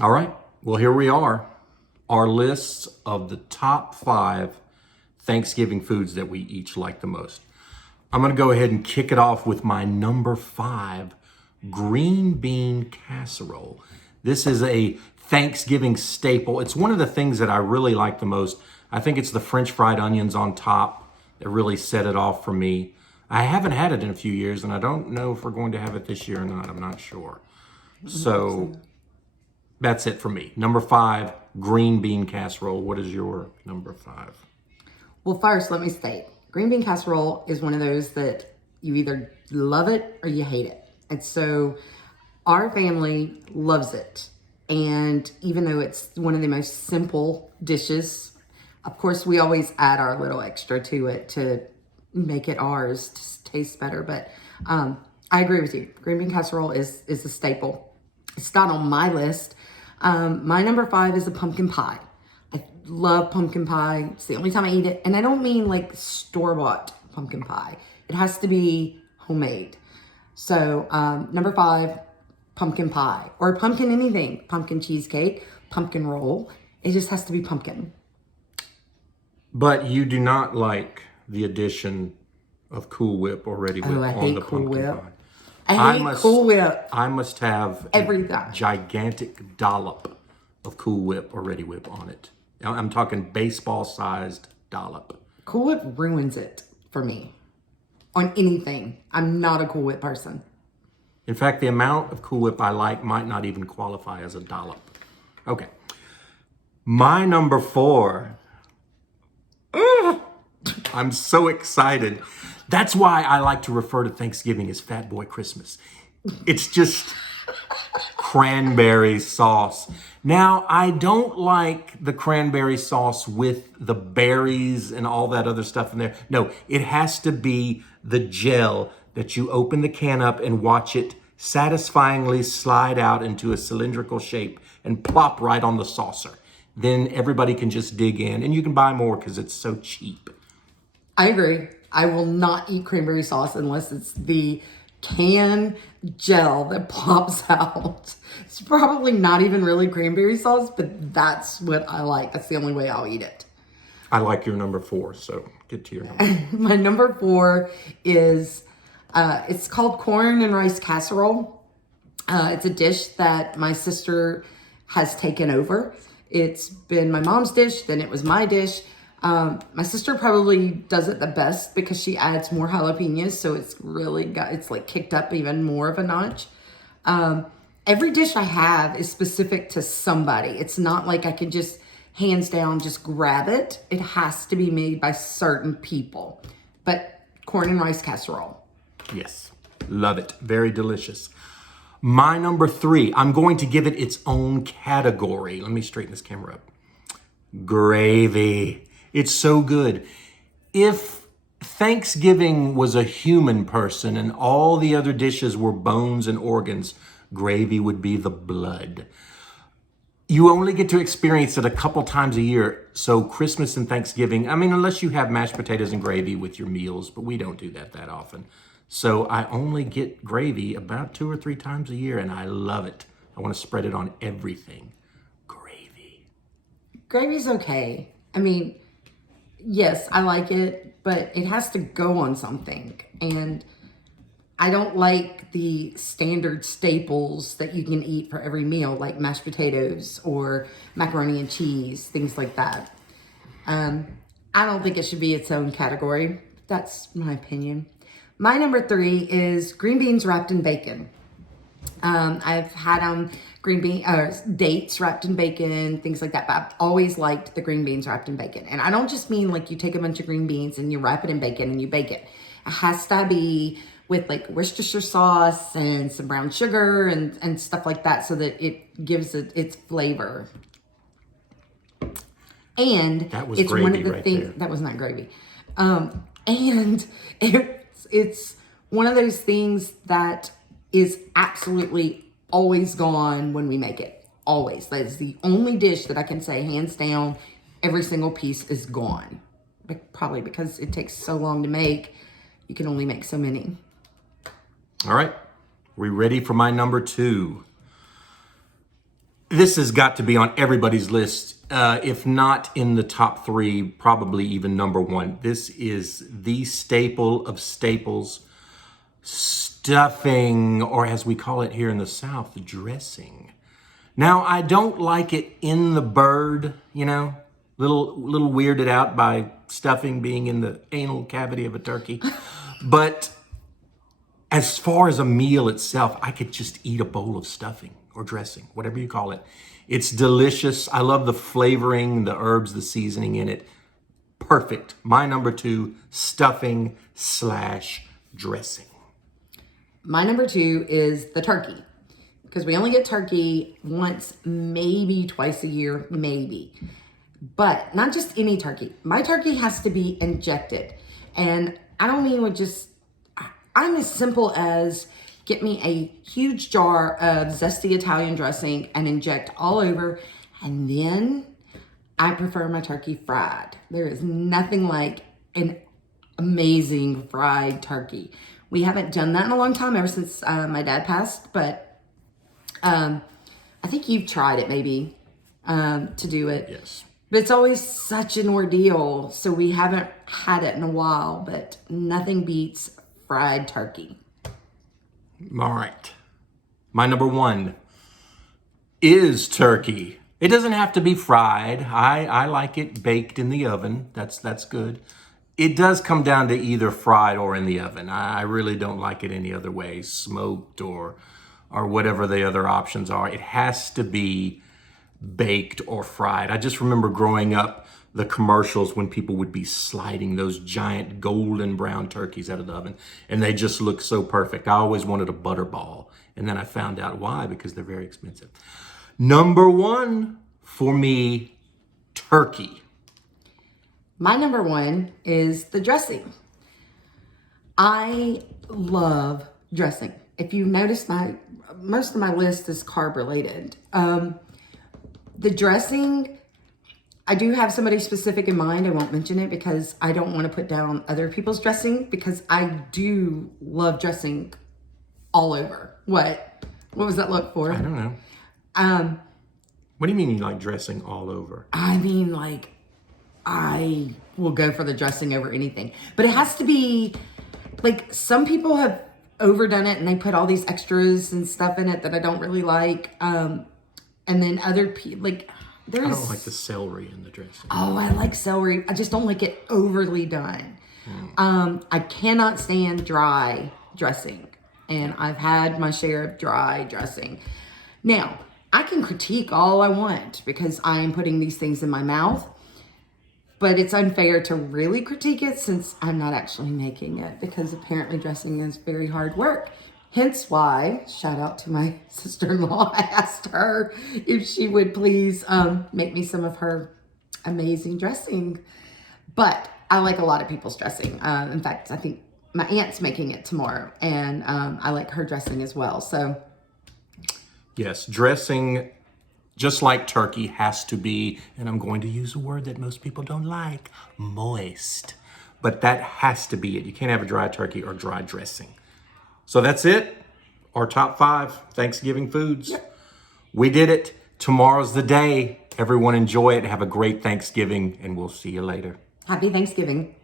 All right. Well, here we are. Our lists of the top 5 Thanksgiving foods that we each like the most. I'm going to go ahead and kick it off with my number 5, green bean casserole. This is a Thanksgiving staple. It's one of the things that I really like the most. I think it's the French fried onions on top that really set it off for me. I haven't had it in a few years, and I don't know if we're going to have it this year or not. I'm not sure. So that's it for me. Number 5, green bean casserole. What is your number 5? Well, first, let me state, green bean casserole is one of those that you either love it or you hate it. And so our family loves it. And even though it's one of the most simple dishes, of course, we always add our little extra to it to make it ours to taste better. But I agree with you. Green bean casserole is a staple. It's not on my list. My number 5 is a pumpkin pie. I love pumpkin pie. It's the only time I eat it. And I don't mean like store-bought pumpkin pie. It has to be homemade. So number 5, pumpkin pie. Or pumpkin anything. Pumpkin cheesecake, pumpkin roll. It just has to be pumpkin. But you do not like the addition of Cool Whip or Ready Whip on the Cool pumpkin Whip. pie. I hate Cool Whip. I must have Everything. a gigantic dollop of Cool Whip or Ready Whip on it. I'm talking baseball-sized dollop. Cool Whip ruins it for me on anything. I'm not a Cool Whip person. In fact, the amount of Cool Whip I like might not even qualify as a dollop. Okay. My number 4. I'm so excited. That's why I like to refer to Thanksgiving as Fat Boy Christmas. It's just cranberry sauce. Now, I don't like the cranberry sauce with the berries and all that other stuff in there. No, it has to be the gel that you open the can up and watch it satisfyingly slide out into a cylindrical shape and plop right on the saucer. Then everybody can just dig in, and you can buy more because it's so cheap. I agree. I will not eat cranberry sauce unless it's the can gel that pops out. It's probably not even really cranberry sauce, but that's what I like. That's the only way I'll eat it. I like your number 4, so get to your number. My number 4 is, it's called corn and rice casserole. It's a dish that my sister has taken over. It's been my mom's dish, then it was my dish. My sister probably does it the best because she adds more jalapenos, so it's like kicked up even more of a notch. Every dish I have is specific to somebody. It's not like I can just hands down just grab it. It has to be made by certain people. But corn and rice casserole. Yes, love it. Very delicious. My number 3, I'm going to give it its own category. Let me straighten this camera up. Gravy. It's so good. If Thanksgiving was a human person and all the other dishes were bones and organs, gravy would be the blood. You only get to experience it a couple times a year. So Christmas and Thanksgiving, I mean, unless you have mashed potatoes and gravy with your meals, but we don't do that often. So I only get gravy about 2 or 3 times a year, and I love it. I want to spread it on everything. Gravy. Gravy's okay. I mean, yes, I like it, but it has to go on something. And I don't like the standard staples that you can eat for every meal, like mashed potatoes or macaroni and cheese, things like that. I don't think it should be its own category. That's my opinion. My number 3 is green beans wrapped in bacon. I've had dates wrapped in bacon, things like that, but I've always liked the green beans wrapped in bacon. And I don't just mean like you take a bunch of green beans and you wrap it in bacon and you bake it. It has to be with like Worcestershire sauce and some brown sugar and stuff like that so that it gives it its flavor. And that was it's gravy one of the right things there. that was not gravy. And it's one of those things that is absolutely always gone when we make it. Always. That is the only dish that I can say hands down, every single piece is gone. But probably because it takes so long to make, you can only make so many. All right. We ready for my number 2? This has got to be on everybody's list. If not in the top 3, probably even number 1. This is the staple of staples. Stuffing, or as we call it here in the South, dressing. Now, I don't like it in the bird, little weirded out by stuffing being in the anal cavity of a turkey. But as far as a meal itself, I could just eat a bowl of stuffing or dressing, whatever you call it. It's delicious. I love the flavoring, the herbs, the seasoning in it. Perfect. My number 2, stuffing / dressing. My number 2 is the turkey, because we only get turkey once, maybe twice a year, maybe. But not just any turkey. My turkey has to be injected. And I don't mean with just, I'm as simple as get me a huge jar of zesty Italian dressing and inject all over. And then I prefer my turkey fried. There is nothing like an amazing fried turkey. We haven't done that in a long time, ever since my dad passed, but I think you've tried it maybe to do it. Yes. But it's always such an ordeal, so we haven't had it in a while, but nothing beats fried turkey. All right. My number 1 is turkey. It doesn't have to be fried. I like it baked in the oven. That's good. It does come down to either fried or in the oven. I really don't like it any other way, smoked or whatever the other options are. It has to be baked or fried. I just remember growing up, the commercials when people would be sliding those giant golden brown turkeys out of the oven, and they just look so perfect. I always wanted a butterball, and then I found out why, because they're very expensive. Number 1 for me, turkey. My number 1 is the dressing. I love dressing. If you notice, most of my list is carb related. The dressing, I do have somebody specific in mind. I won't mention it because I don't want to put down other people's dressing, because I do love dressing all over. What was that look for? I don't know. What do you mean you like dressing all over? I mean, like, I will go for the dressing over anything. But it has to be, like, some people have overdone it and they put all these extras and stuff in it that I don't really like. And then other people, like, there's... I don't like the celery in the dressing. Oh, I like celery. I just don't like it overly done. I cannot stand dry dressing. And I've had my share of dry dressing. Now, I can critique all I want because I'm putting these things in my mouth. But it's unfair to really critique it since I'm not actually making it, because apparently dressing is very hard work. Hence why, shout out to my sister-in-law, I asked her if she would please make me some of her amazing dressing. But I like a lot of people's dressing. In fact, I think my aunt's making it tomorrow, and I like her dressing as well. So, yes, dressing, just like turkey, has to be, and I'm going to use a word that most people don't like, moist. But that has to be it. You can't have a dry turkey or dry dressing. So that's it. Our top 5 Thanksgiving foods. Yep. We did it. Tomorrow's the day. Everyone enjoy it. Have a great Thanksgiving, and we'll see you later. happy Thanksgiving.